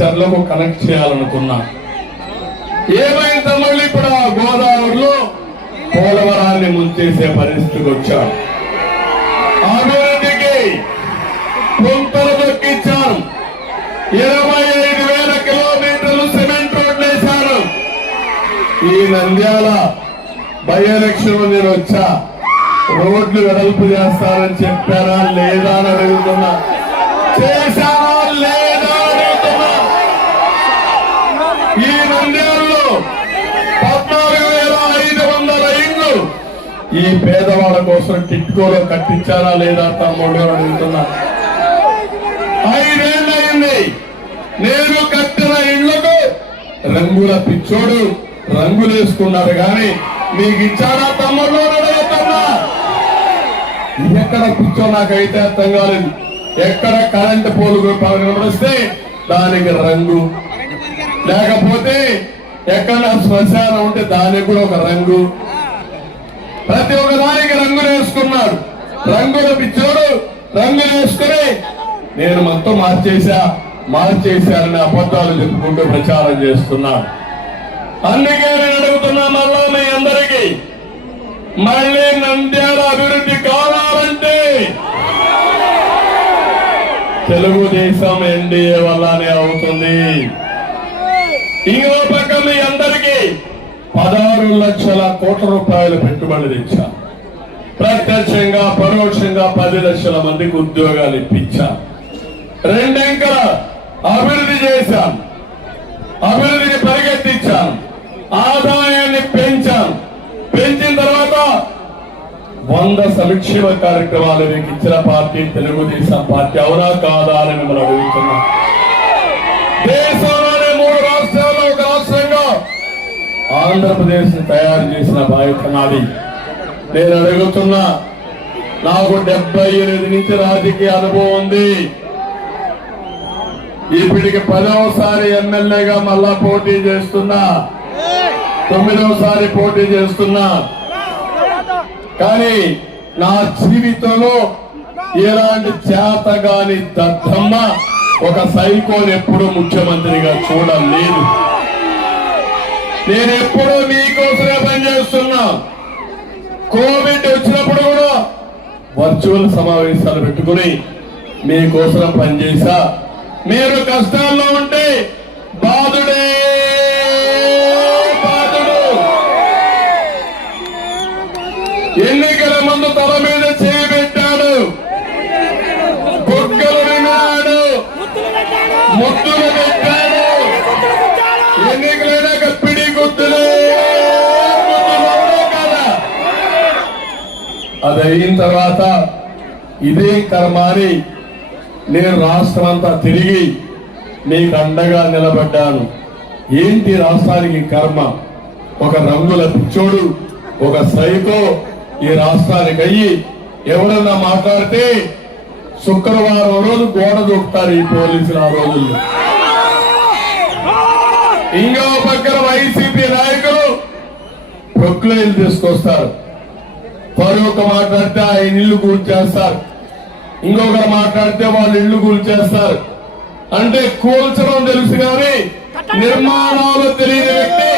చెర్లకు కనెక్ట్ చేయాలనుకున్నా. ఏమైంది తమ్ముళ్ళు, ఇప్పుడు ఆ గోదావరిలో పోలవరాన్ని ముంచేసే పరిస్థితికి వచ్చాం. అభివృద్ధికి పుంతలు దొక్కించాం. 25,000 కిలోమీటర్లు సిమెంట్ రోడ్లు వేశారు. ఈ నంద్యాల బై ఎలక్షన్ నేను వచ్చా, రోడ్లు వెడల్పు చేస్తారని చెప్పారా లేదా అని అడుగుతున్నా. చేశారా లేదా అడుగుతున్నా. ఈ నంద్యాలలో 14,500 ఇండ్లు ఈ పేదవాళ్ళ కోసం టిట్కోలో కట్టించారా లేదా తమ్ముడు అడుగుతున్నా. 5 ఏళ్ళు అయింది నేను కట్టిన ఇళ్లకు రంగుల పిచ్చోడు రంగులు వేసుకున్నాడు కానీ మీకు ఇచ్చారా తమ్ముడు అడుగుతున్నా. ఎక్కడ పిచ్చో నాకైతే అర్థం కాలేదు. ఎక్కడ కరెంటు పోలు కనబడిస్తే దానికి రంగు, లేకపోతే ఎక్కడ శ్మశానం ఉంటే దానికి కూడా ఒక రంగు, ప్రతి ఒక్క దానికి రంగులు వేసుకున్నాడు. రంగుల పిచ్చోడు రంగులు వేసుకుని నేను మొత్తం మార్చేశారని అబద్ధాలు చెప్పుకుంటూ ప్రచారం చేస్తున్నాడు. అందుకే నేను అడుగుతున్నా మళ్ళా మీ అందరికీ, మళ్ళీ నంద్యాల అభివృద్ధి కావాలంటే తెలుగుదేశం ఎన్డీఏ వల్లనే అవుతుంది. ఇంకో పక్క మీ అందరికీ 16 లక్షల కోట్ల రూపాయలు పెట్టుబడి తెచ్చా. ప్రత్యక్షంగా పరోక్షంగా 10 లక్షల మందికి ఉద్యోగాలు ఇప్పించా. 2 అంకెల అభివృద్ధి చేశాం. అభివృద్ధిని పరిగెత్తించాం. ఆదాయాన్ని పెంచాం. పెంచిన తర్వాత 100 సంక్షేమ కార్యక్రమాలు మీకు ఇచ్చిన పార్టీ తెలుగుదేశం పార్టీ. అవునా కాదా అని మిమ్మల్ని అడుగుతున్నా. దేశంలోనే 3 రాష్ట్రాల్లో ఒక రాష్ట్రంగా ఆంధ్రప్రదేశ్ ని తయారు చేసిన బాధ్యత నాది. నేను అడుగుతున్నా, నాకు 78 నుంచి రాజకీయ అనుభవం ఉంది. ఇప్పటికి 10వసారి ఎమ్మెల్యేగా మళ్ళా పోటీ చేస్తున్నా, 9వసారి పోటీ చేస్తున్నా. కానీ నా జీవితంలో ఎలాంటి చేతగాని దద్దమ్మ ఒక సైకోని ఎప్పుడూ ముఖ్యమంత్రిగా చూడలేదు. నేను ఎప్పుడూ మీకోసమే పనిచేస్తున్నా. కోవిడ్ వచ్చినప్పుడు కూడా వర్చువల్ సమావేశాలు పెట్టుకుని మీకోసం పనిచేశా. మీరు కష్టాల్లో ఉంటే బాధుడే బాధుడు. ఎన్నికల ముందు తల మీద చేయబెట్టాడు, బుగ్గలు విన్నాడు, ముద్దులు పెట్టాడు. ఎన్నికలైనాక పిడి గుద్దులే కదా. అది అయిన తర్వాత ఇదే కర్మాని నేను రాష్ట్రం అంతా తిరిగి మీకు అండగా నిలబడ్డాను. ఏంటి రాష్ట్రానికి కర్మ? ఒక రంగుల పిచ్చోడు, ఒక సైకో ఈ రాష్ట్రానికి అయ్యి ఎవరన్నా మాట్లాడితే శుక్రవారం రోజు గోడ దూకుతారు ఈ పోలీసులు. ఆ రోజుల్లో ఇంకో పక్కన వైసీపీ నాయకులు ప్రొక్లైన్లు తీసుకొస్తారు. మరొక మాట్లాడితే ఆయన ఇల్లు కూల్చేస్తారు, ఇంకొకరు మాట్లాడితే వాళ్ళు ఇల్లు కూల్చేస్తారు. అంటే కూల్చడం తెలుసు కానీ నిర్మాణాలు తెలియని వ్యక్తి